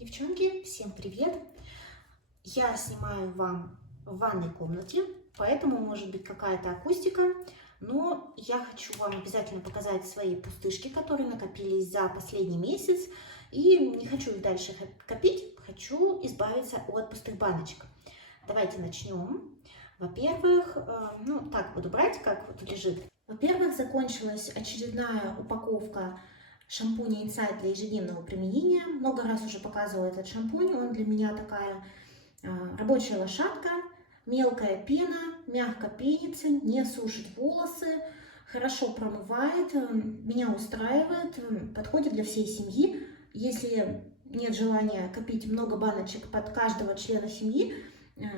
Девчонки, всем привет! Я снимаю вам в ванной комнате, поэтому может быть какая-то акустика, но я хочу вам обязательно показать свои пустышки, которые накопились за последний месяц, и не хочу их дальше копить, хочу избавиться от пустых баночек. Давайте начнем. Во-первых, так буду брать, как вот лежит. Во-первых, закончилась очередная упаковка шампуня Insight для ежедневного применения. Много раз уже показывала этот шампунь. Он для меня такая рабочая лошадка. Мелкая пена, мягко пенится, не сушит волосы, хорошо промывает, меня устраивает, подходит для всей семьи. Если нет желания копить много баночек под каждого члена семьи,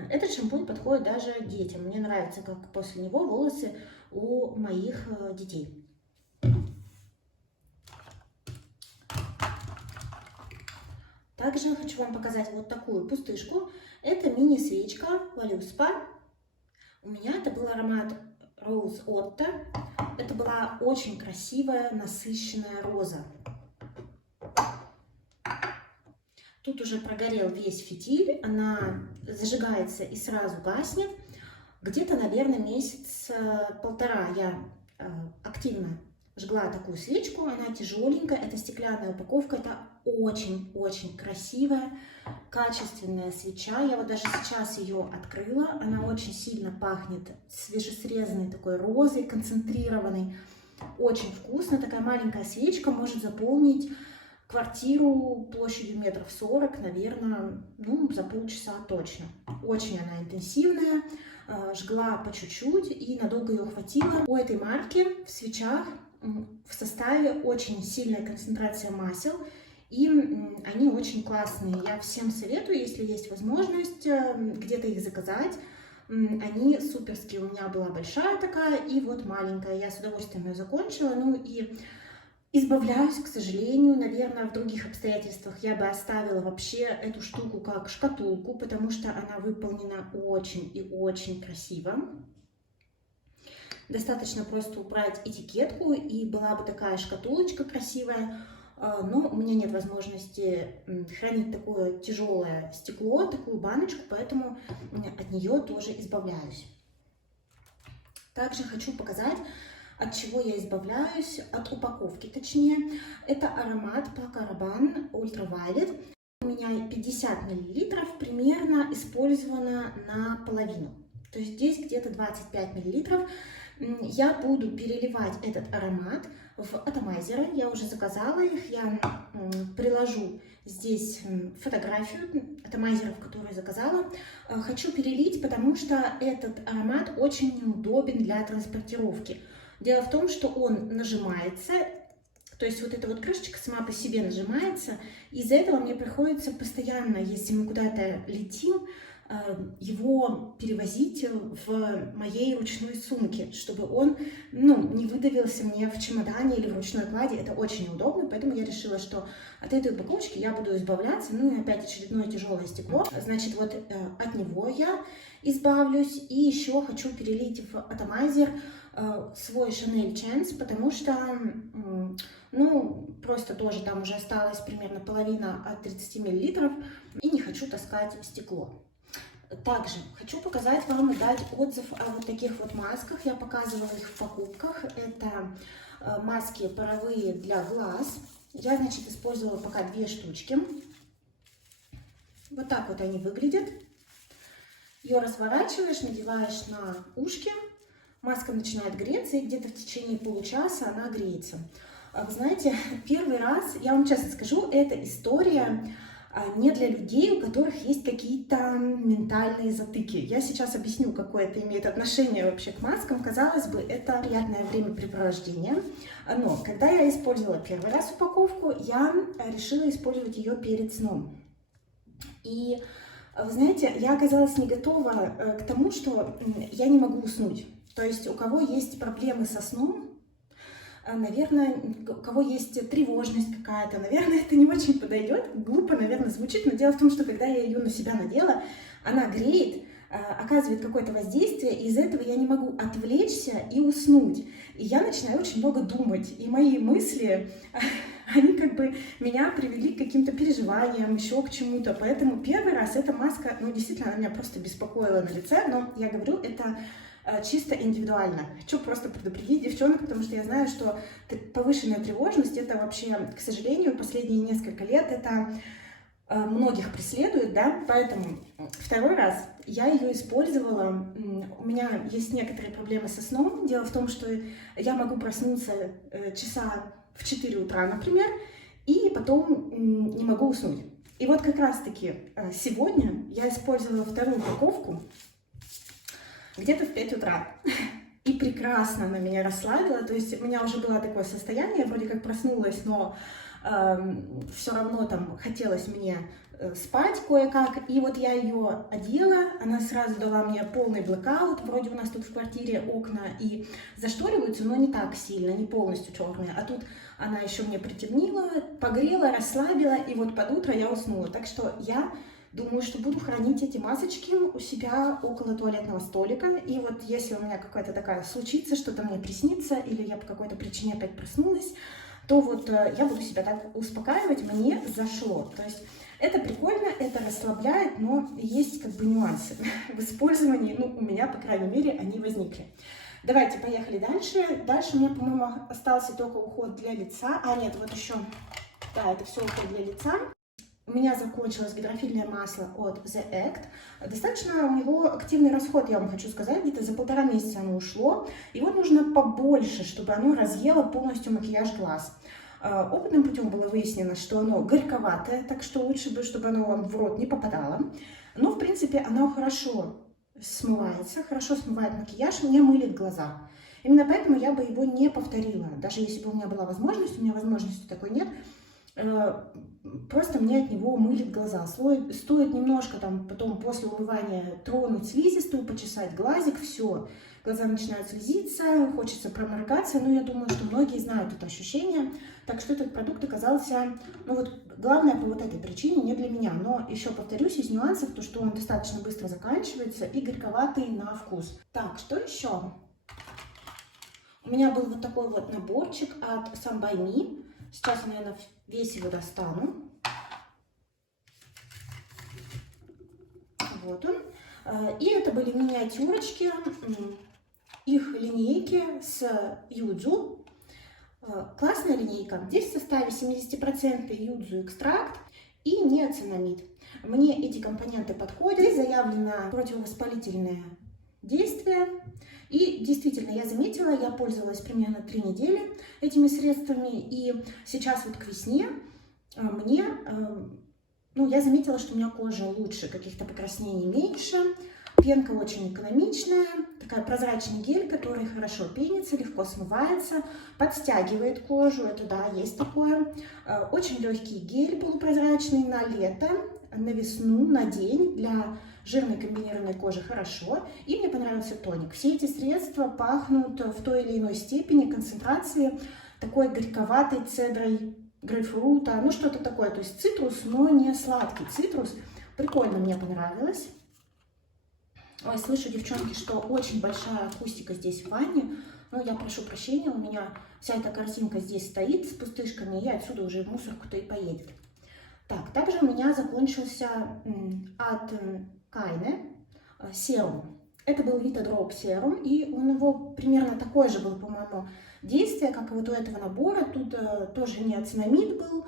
этот шампунь подходит даже детям. Мне нравится, как после него волосы у моих детей. Также хочу вам показать вот такую пустышку. Это мини-свечка Валюспа. У меня это был аромат Rose Otto. Это была очень красивая, насыщенная роза. Тут уже прогорел весь фитиль, она зажигается и сразу гаснет. Где-то, наверное, месяц-полтора я активно жгла такую свечку, она тяжеленькая, это стеклянная упаковка, это очень-очень красивая, качественная свеча. Я вот даже сейчас ее открыла, она очень сильно пахнет свежесрезанной такой розой, концентрированной. Очень вкусно, такая маленькая свечка может заполнить квартиру площадью метров 40, наверное, за полчаса точно. Очень она интенсивная, жгла по чуть-чуть и надолго ее хватило. У этой марки в свечах в составе очень сильная концентрация масел, и они очень классные. Я всем советую, если есть возможность где-то их заказать. Они суперские. У меня была большая такая и вот маленькая. Я с удовольствием ее закончила. И избавляюсь, к сожалению, наверное, в других обстоятельствах я бы оставила вообще эту штуку как шкатулку, потому что она выполнена очень и очень красиво. Достаточно просто убрать этикетку, и была бы такая шкатулочка красивая, но у меня нет возможности хранить такое тяжелое стекло, такую баночку, поэтому от нее тоже избавляюсь. Также хочу показать, от чего я избавляюсь, от упаковки точнее. Это аромат Paco Rabanne Ultraviolet. У меня 50 мл примерно использовано наполовину. То есть здесь где-то 25 мл. Я буду переливать этот аромат в атомайзеры. Я уже заказала их. Я приложу здесь фотографию атомайзеров, которые заказала. Хочу перелить, потому что этот аромат очень неудобен для транспортировки. Дело в том, что он нажимается, то есть вот эта вот крышечка сама по себе нажимается. Из-за этого мне приходится постоянно, если мы куда-то летим, его перевозить в моей ручной сумке, чтобы он не выдавился мне в чемодане или в ручной кладе. Это очень неудобно, поэтому я решила, что от этой упаковочки я буду избавляться. И опять очередное тяжелое стекло. Значит, вот от него я избавлюсь. И еще хочу перелить в атомайзер свой Chanel Chance, потому что просто тоже там уже осталась примерно половина от 30 мл, и не хочу таскать стекло. Также хочу показать вам и дать отзыв о вот таких вот масках. Я показывала их в покупках. Это маски паровые для глаз. Я, значит, использовала пока 2 штучки. Вот так вот они выглядят. Ее разворачиваешь, надеваешь на ушки. Маска начинает греться, и где-то в течение получаса она греется. Вы знаете, первый раз, я вам честно скажу, эта история не для людей, у которых есть какие-то ментальные затыки. Я сейчас объясню, какое это имеет отношение вообще к маскам. Казалось бы, это приятное времяпрепровождение. Но когда я использовала первый раз упаковку, я решила использовать ее перед сном. И вы знаете, я оказалась не готова к тому, что я не могу уснуть. То есть у кого есть проблемы со сном, наверное, у кого есть тревожность какая-то, наверное, это не очень подойдет. Глупо, наверное, звучит, но дело в том, что когда я ее на себя надела, она греет, оказывает какое-то воздействие, и из-за этого я не могу отвлечься и уснуть. И я начинаю очень много думать, и мои мысли они как бы меня привели к каким-то переживаниям, еще к чему-то. Поэтому первый раз эта маска, ну, действительно, она меня просто беспокоила на лице, но я говорю, это чисто индивидуально. Хочу просто предупредить девчонок, потому что я знаю, что повышенная тревожность, это вообще, к сожалению, последние несколько лет, это многих преследует, да, поэтому второй раз я ее использовала. У меня есть некоторые проблемы со сном. Дело в том, что я могу проснуться часа в 4 утра, например, и потом не могу уснуть. И вот как раз-таки сегодня я использовала вторую упаковку где-то в 5 утра. И прекрасно она меня расслабила. То есть у меня уже было такое состояние, вроде как проснулась, но все равно там хотелось мне спать кое-как. И вот я ее одела, она сразу дала мне полный блэкаут. Вроде у нас тут в квартире окна и зашториваются, но не так сильно, не полностью черные. А тут она еще мне притемнила, погрела, расслабила, и вот под утро я уснула. Так что я думаю, что буду хранить эти масочки у себя около туалетного столика. И вот если у меня какая-то такая случится, что-то мне приснится, или я по какой-то причине опять проснулась, то вот я буду себя так успокаивать, мне зашло. То есть это прикольно, это расслабляет, но есть как бы нюансы в использовании, ну, у меня, по крайней мере, они возникли. Давайте, поехали дальше. Дальше у меня, по-моему, остался только уход для лица. А нет, вот еще, да, это все уход для лица. У меня закончилось гидрофильное масло от The Act. Достаточно у него активный расход, я вам хочу сказать, где-то за 1,5 месяца оно ушло. Его нужно побольше, чтобы оно разъело полностью макияж глаз. Опытным путем было выяснено, что оно горьковатое, так что лучше бы, чтобы оно вам в рот не попадало. Но, в принципе, оно хорошо смывается, хорошо смывает макияж, не мылит глаза. Именно поэтому я бы его не повторила. Даже если бы у меня была возможность, у меня возможности такой нет, просто мне от него мылит глаза. Стоит немножко там потом после умывания тронуть слизистую, почесать глазик, все. Глаза начинают слезиться, хочется проморгаться, но я думаю, что многие знают это ощущение. Так что этот продукт оказался, ну вот, главное по вот этой причине не для меня. Но еще повторюсь, из нюансов, то что он достаточно быстро заканчивается и горьковатый на вкус. Так, что еще? У меня был вот такой вот наборчик от Some By Me. Сейчас я, наверное, весь его достану. Вот он. И это были миниатюрочки, их линейки с юдзу. Классная линейка. Здесь в составе 70% юдзу экстракт и неоцинамид. Мне эти компоненты подходят. Здесь заявлено противовоспалительное действие. И действительно, я заметила, я пользовалась примерно 3 недели этими средствами. И сейчас вот к весне мне, ну, я заметила, что у меня кожа лучше, каких-то покраснений меньше. Пенка очень экономичная, такая прозрачный гель, который хорошо пенится, легко смывается, подстягивает кожу, это да, есть такое. Очень легкий гель полупрозрачный на лето, на весну, на день, для жирной комбинированной кожи хорошо. И мне понравился тоник. Все эти средства пахнут в той или иной степени концентрации такой горьковатой цедрой грейпфрута, ну что-то такое, то есть цитрус, но не сладкий цитрус. Прикольно, мне понравилось. Ой, слышу, девчонки, что очень большая акустика здесь в ванне. Ну, я прошу прощения, у меня вся эта картинка здесь стоит с пустышками, и отсюда уже в мусорку-то и поедет. Так, также у меня закончился от Кайне серум. Это был Vita Drop серум, и у него примерно такое же было, по-моему, действие, как и вот у этого набора. Тут тоже неоцинамид был,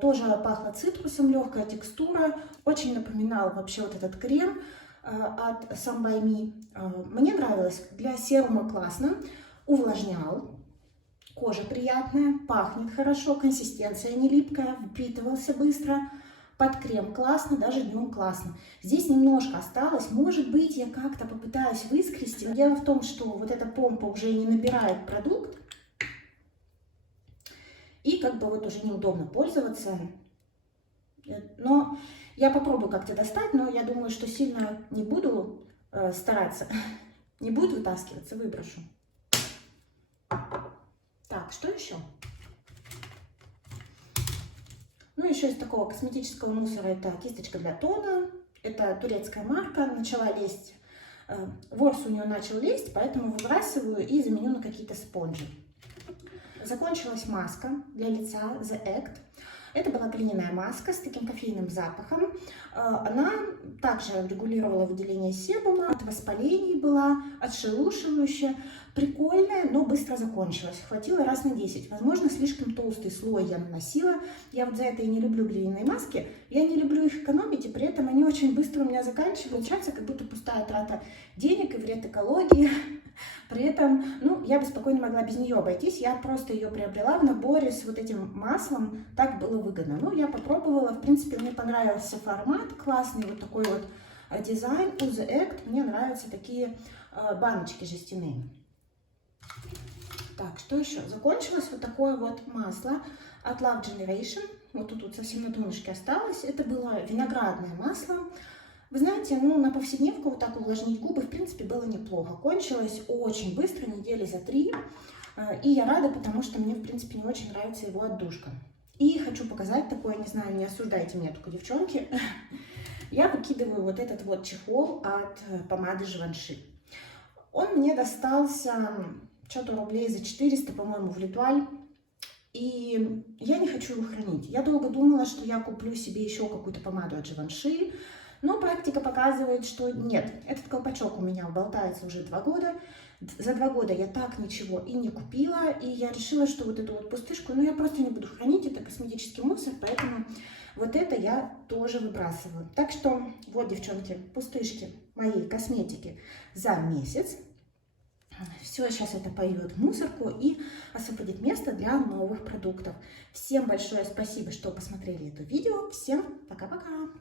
тоже пахло цитрусом, легкая текстура. Очень напоминал вообще вот этот крем от Some By Me. Мне нравилось, для серума классно, увлажнял, кожа приятная, пахнет хорошо, консистенция не липкая, впитывался быстро, под крем классно, даже днем классно. Здесь немножко осталось, может быть, я как-то попытаюсь выскрести, но дело в том, что вот эта помпа уже не набирает продукт, и как бы вот уже неудобно пользоваться, но я попробую как-то достать, но я думаю, что сильно не буду стараться, не будет вытаскиваться, выброшу. Так, что еще? Ну, еще из такого косметического мусора это кисточка для тона. Это турецкая марка, начала лезть, ворс у нее начал лезть, поэтому выбрасываю и заменю на какие-то спонжи. закончилась маска для лица The Act. Это была глиняная маска с таким кофейным запахом. Она также регулировала выделение себума, от воспалений была, отшелушивающая. Прикольная, но быстро закончилась. Хватило раз на 10. Возможно, слишком толстый слой я наносила. Я вот за это и не люблю глиняные маски. Я не люблю их экономить, и при этом они очень быстро у меня заканчиваются. Получается, как будто пустая трата денег и вред экологии. При этом, ну, я бы спокойно могла без нее обойтись. Я просто ее приобрела в наборе с вот этим маслом. Так было выгодно. Ну, я попробовала. В принципе, мне понравился формат. Классный вот такой вот дизайн у The Act. Мне нравятся такие баночки жестяные. Так, что еще? Закончилось вот такое вот масло от Love Generation. Вот тут вот совсем на донышке осталось. Это было виноградное масло. Вы знаете, ну, на повседневку вот так увлажнить губы, в принципе, было неплохо. Кончилось очень быстро, недели за 3. И я рада, потому что мне, в принципе, не очень нравится его отдушка. И хочу показать такое, не знаю, не осуждайте меня только, девчонки. Я выкидываю вот этот вот чехол от помады Givenchy. Он мне достался что-то рублей за 400, по-моему, в Литуаль. И я не хочу его хранить. Я долго думала, что я куплю себе еще какую-то помаду от Givenchy. Но практика показывает, что нет. Этот колпачок у меня болтается уже 2 года. За 2 года я так ничего и не купила. И я решила, что вот эту вот пустышку, ну, я просто не буду хранить. Это косметический мусор, поэтому вот это я тоже выбрасываю. Так что вот, девчонки, пустышки моей косметики за месяц. Все, сейчас это пойдет в мусорку и освободит место для новых продуктов. Всем большое спасибо, что посмотрели это видео. Всем пока-пока!